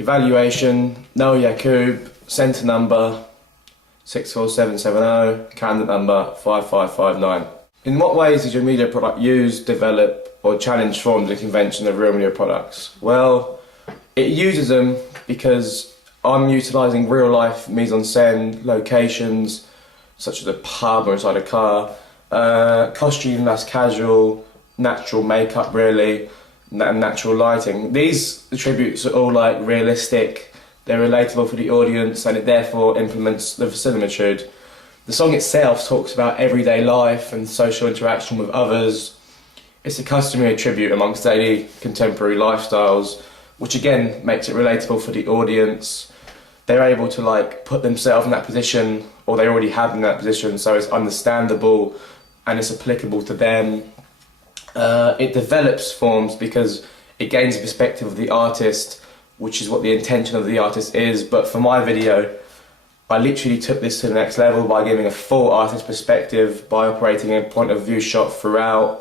Evaluation, Nowar Yacoub, centre number 64770, candidate number 5559. In what ways is your media product used, develop or challenge from the convention of real media products? Well, it uses them because I'm utilising real life mise-en-scène locations such as a pub or inside a car, costume that's casual, natural makeup really, and natural lighting. These attributes are all like realistic, they're relatable for the audience, and it therefore implements the verisimilitude. The song itself talks about everyday life and social interaction with others. It's a customary attribute amongst daily contemporary lifestyles, which again makes it relatable for the audience. They're able to like put themselves in that position, or they already have in that position, so it's understandable and it's applicable to them. It develops forms because it gains a perspective of the artist, which is what the intention of the artist is. But for my video, I literally took this to the next level by giving a full artist perspective, by operating a point of view shot throughout.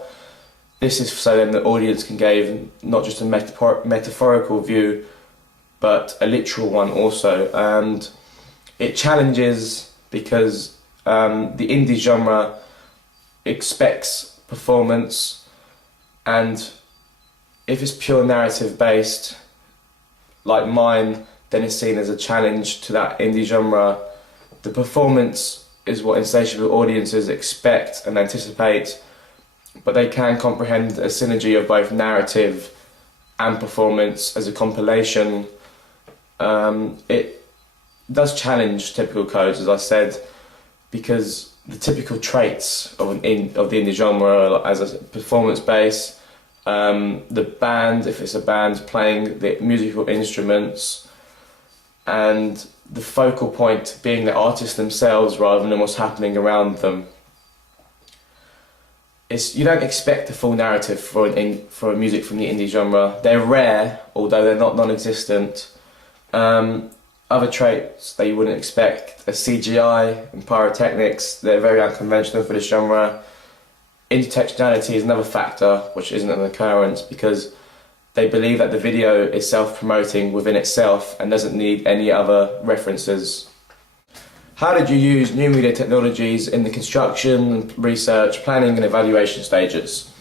This is so then the audience can gain not just a metaphorical view, but a literal one also. And it challenges because the indie genre expects performance, and if it's pure narrative based like mine, then it's seen as a challenge to that indie genre. The performance is what insatiable audiences expect and anticipate, but they can comprehend a synergy of both narrative and performance as a compilation. It does challenge typical codes, as I said, because the typical traits of the indie genre as a performance base, the band, if it's a band, playing the musical instruments, and the focal point being the artists themselves rather than what's happening around them. You don't expect a full narrative for music from the indie genre. They're rare, although they're not non-existent. Other traits that you wouldn't expect are CGI and pyrotechnics. They're very unconventional for this genre. Intertextuality is another factor which isn't an occurrence because they believe that the video is self-promoting within itself and doesn't need any other references. How did you use new media technologies in the construction, research, planning and evaluation stages?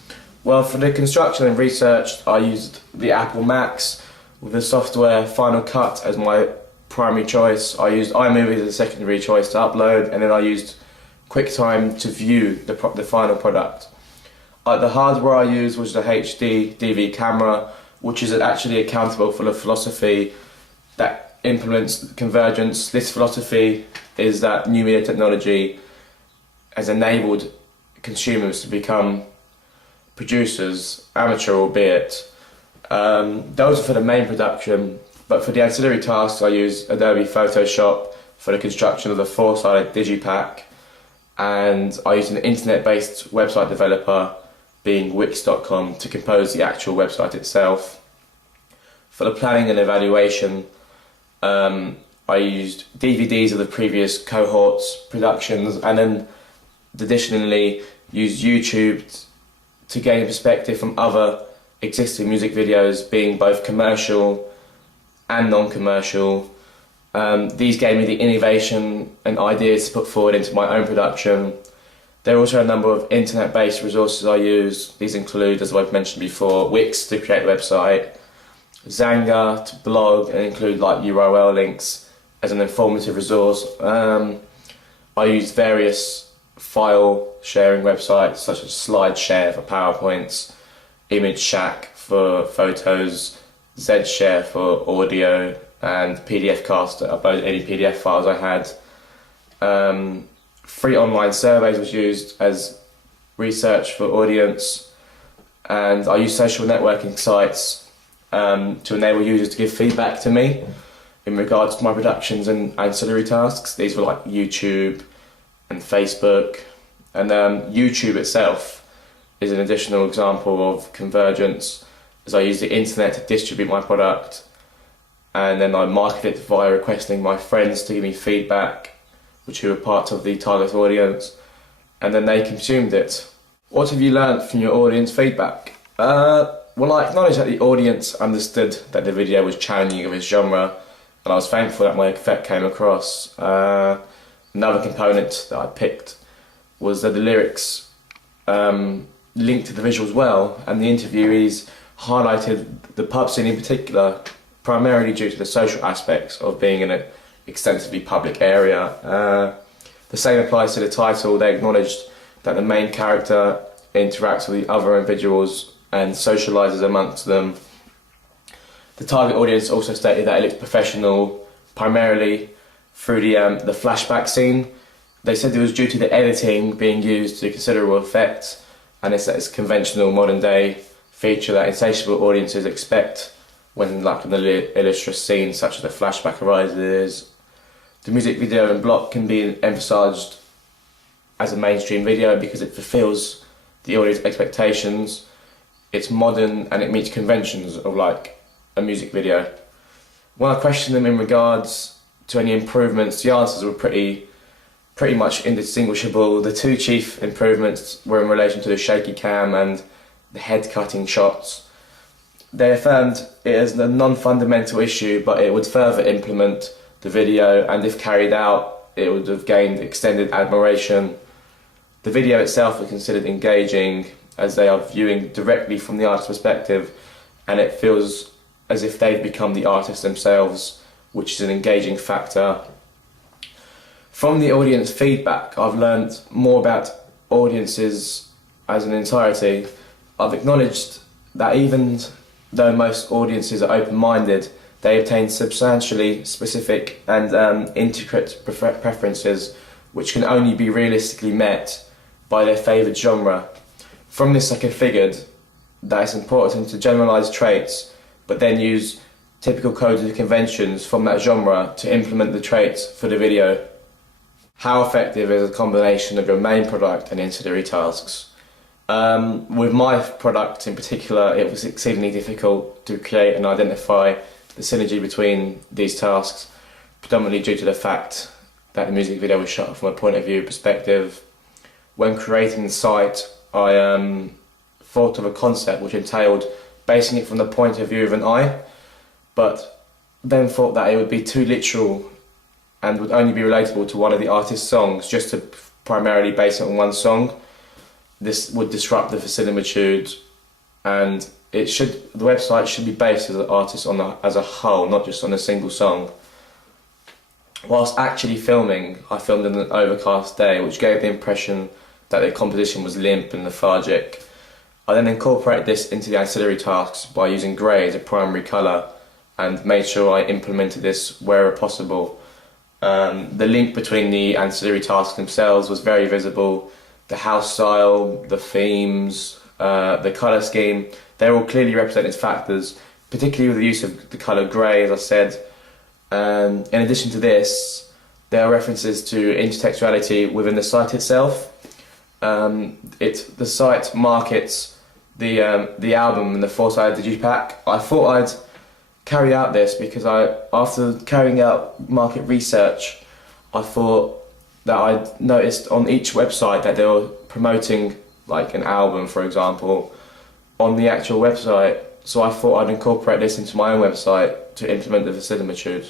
Well, for the construction and research, I used the Apple Macs with the software Final Cut as my primary choice. I used iMovie as a secondary choice to upload, and then I used QuickTime to view the final product. The hardware I used was the HD DV camera, which is actually accountable for the philosophy that implements convergence. This philosophy is that new media technology has enabled consumers to become producers, amateur albeit. Those are for the main production, but for the ancillary tasks I use Adobe Photoshop for the construction of the four-sided digipack, and I use an internet-based website developer, being Wix.com, to compose the actual website itself. For the planning and evaluation, I used DVDs of the previous cohorts, productions, and then additionally used YouTube to gain a perspective from other existing music videos, being both commercial and non-commercial. These gave me the innovation and ideas to put forward into my own production. There are also a number of internet-based resources I use. These include, as I've mentioned before, Wix to create a website, Xanga to blog and include like URL links as an informative resource. I used various file sharing websites such as SlideShare for PowerPoints, ImageShack for photos, ZShare for audio, and PDFcast to upload any PDF files I had. Free online surveys was used as research for audience, and I used social networking sites to enable users to give feedback to me in regards to my productions and ancillary tasks. These were like YouTube and Facebook, and YouTube itself is an additional example of convergence, as I use the internet to distribute my product, and then I market it via requesting my friends to give me feedback, which were part of the target audience, and then they consumed it. What have you learned from your audience feedback? Well, I acknowledge that the audience understood that the video was challenging of its genre, and I was thankful that my effect came across. Another component that I picked was that the lyrics linked to the visuals well, and the interviewees highlighted the pub scene in particular, primarily due to the social aspects of being in an extensively public area. The same applies to the title. They acknowledged that the main character interacts with the other individuals and socialises amongst them. The target audience also stated that it looks professional, primarily through the flashback scene. They said it was due to the editing being used to considerable effect, and it's a conventional modern day feature that insatiable audiences expect when an illustrious scene such as a flashback arises. The music video in Block can be emphasised as a mainstream video because it fulfills the audience expectations. It's modern and it meets conventions of like a music video. When I questioned them in regards to any improvements, the answers were pretty much indistinguishable. The two chief improvements were in relation to the shaky cam and the head cutting shots. They affirmed it as a non-fundamental issue, but it would further implement the video, and if carried out it would have gained extended admiration. The video itself was considered engaging as they are viewing directly from the artist's perspective, and it feels as if they've become the artists themselves, which is an engaging factor. From the audience feedback, I've learned more about audiences as an entirety. I've acknowledged that even though most audiences are open-minded, they obtain substantially specific and intricate preferences which can only be realistically met by their favoured genre. From this I configured that it's important to generalise traits but then use typical codes and conventions from that genre to implement the traits for the video. How effective is a combination of your main product and ancillary tasks? With my product in particular, it was exceedingly difficult to create and identify the synergy between these tasks, predominantly due to the fact that the music video was shot from a point of view perspective. When creating the site, I thought of a concept which entailed basing it from the point of view of an eye, but then thought that it would be too literal and would only be relatable to one of the artist's songs, just to primarily base it on one song. This would disrupt the verisimilitude, and the website should be based as an artist as a whole, not just on a single song. Whilst actually filming, I filmed on an overcast day, which gave the impression that the composition was limp and lethargic. I then incorporated this into the ancillary tasks by using grey as a primary colour, and made sure I implemented this wherever possible. The link between the ancillary tasks themselves was very visible. The house style, the themes, the colour scheme, they're all clearly represented factors, particularly with the use of the colour grey, as I said. In addition to this, there are references to intertextuality within the site itself. The site markets the album and the 4-sided digipack. I thought I'd carry out this because after carrying out market research, I thought that I'd noticed on each website that they were promoting like an album, for example, on the actual website. So I thought I'd incorporate this into my own website to implement the verisimilitude.